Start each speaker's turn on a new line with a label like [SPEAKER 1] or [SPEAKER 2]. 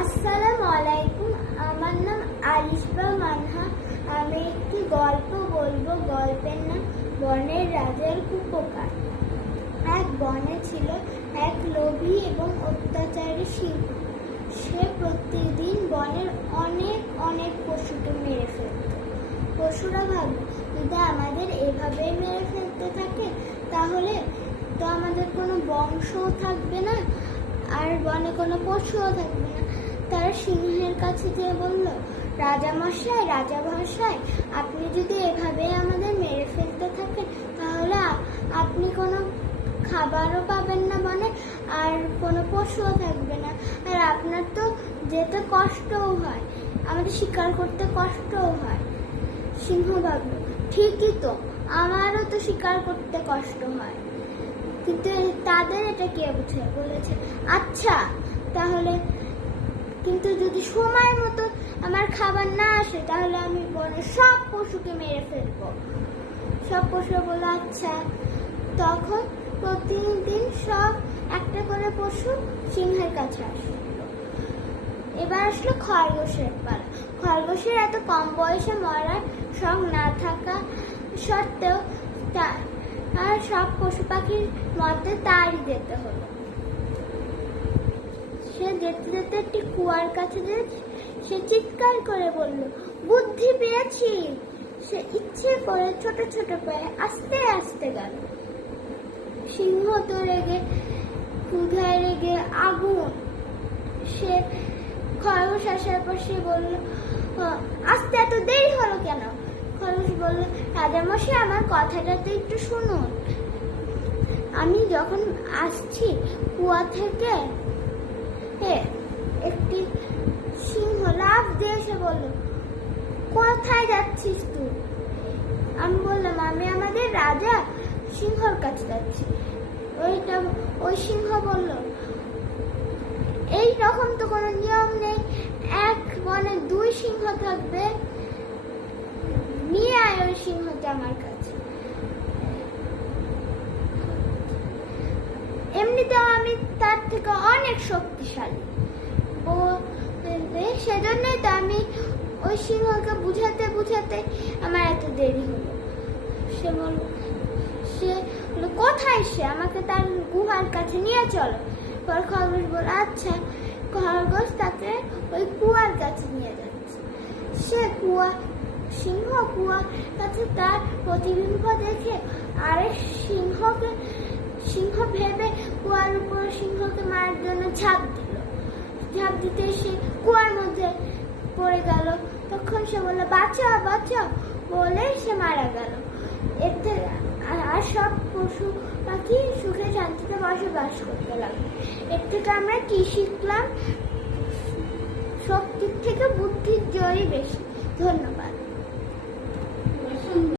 [SPEAKER 1] আসসালামু আলাইকুম আমার নাম আলিশবা মানহা আমি একটি গল্প বলব গল্পের নাম বনের রাজার কুপকার এক বনে ছিল এক লোভী এবং অত্যাচারী সিংহ সে প্রতিদিন বনের অনেক অনেক পশুকে মেরে ফেলত পশুরা ভাবল যদি আমাদের এভাবে মেরে ফেলতে থাকে তাহলে তো আমাদের কোনো বংশও থাকবে না আর বনে কোনো পশুও থাকবে না সিংহের কাছে যেয়ে বলল, রাজা মশাই রাজা মশাই, আপনি যদি এভাবে আমাদের মেরে ফেলতে থাকেন, তাহলে আপনি কোনো খাবারও পাবেন না মানে আর কোনো পশুও থাকবে না। আর আপনার তো যেতে কষ্টও হয়, আমাদের শিকার করতে কষ্টও হয়। সিংহ ভাবল, ঠিকই তো, আমারও তো শিকার করতে কষ্ট হয়। কিন্তু তাদের এটা কে বুঝে? বলেছে আচ্ছা তাহলে কিন্তু যদি সময় মতো আমার খাবার না আসে, তাহলে আমি বনের সব পশুকে মেরে ফেলব। সব পশু বলল আচ্ছা। তখন প্রতিদিন সব একটা করে পশু সিংহের কাছে আসলো। এবার আসলো খরগোশের পালা। খরগোশের এত কম বয়সে মরার শখ না থাকা সত্ত্বেও তা- আর সব পশু পাখির মধ্যে তারই যেতে হলো। যেতে যেতে একটি কুয়ার কাছে যে সে চিৎকার করে বলল বুদ্ধি পেয়েছি। সে ইচ্ছে করে ছোট ছোট পায়ে আস্তে আস্তে গেল। সিংহ তো রেগে ক্ষুধায় রেগে আগুন। সে খরগোশ আসার পর সে বলল "আহ, আসতে এত দেরি হলো কেন? খরগোশ বলল রাজামশাই আমার কথাটা তো একটু শুনুন। আমি যখন আসছি কুয়া থেকে এ, একটি সিংহ লাফ দিয়ে এসে বলল কোথায় যাচ্ছিস তুই? আমি বললাম আমি আমাদের রাজা সিংহর কাছে যাচ্ছি। ওইটা ওই সিংহ বলল এই রকম তো কোনো নিয়ম নেই। এক বনে দুই সিংহ থাকবে। নিয়ে আয় ওই সিংহটা আমার কাছে। এমনিতেও আমি তার থেকে অনেক শক্তিশালী। ও সেজন্যই তো আমি ওই সিংহকে বুঝাতে বুঝাতে আমার এত দেরি হলো। সে বল, সে কোথায় সে? আমাকে তার গুহার কাছে নিয়ে চলো। পর খরগোশ বল আচ্ছা। খরগোশ তাকে ওই কুয়ার কাছে নিয়ে যাচ্ছে। সে কুয়া, সিংহ কুয়ার কাছে তার প্রতিবিম্ব দেখে আরেক সিংহকে, সিংহ ভেবে কুয়ার উপর সিংহকে মারার জন্য ঝাঁপ দিল। ঝাঁপ দিতে সে কুয়ার মধ্যে পড়ে গেল। তখন সে বলল, বাঁচাও বাঁচাও, বলে সে মারা গেল। আর- আর সব পশু পাখি সুখে শান্তিতে বসবাস করতে লাগল। এর থেকে আমরা কি শিখলাম? শক্তির থেকে বুদ্ধির জয়ই বেশি। ধন্যবাদ।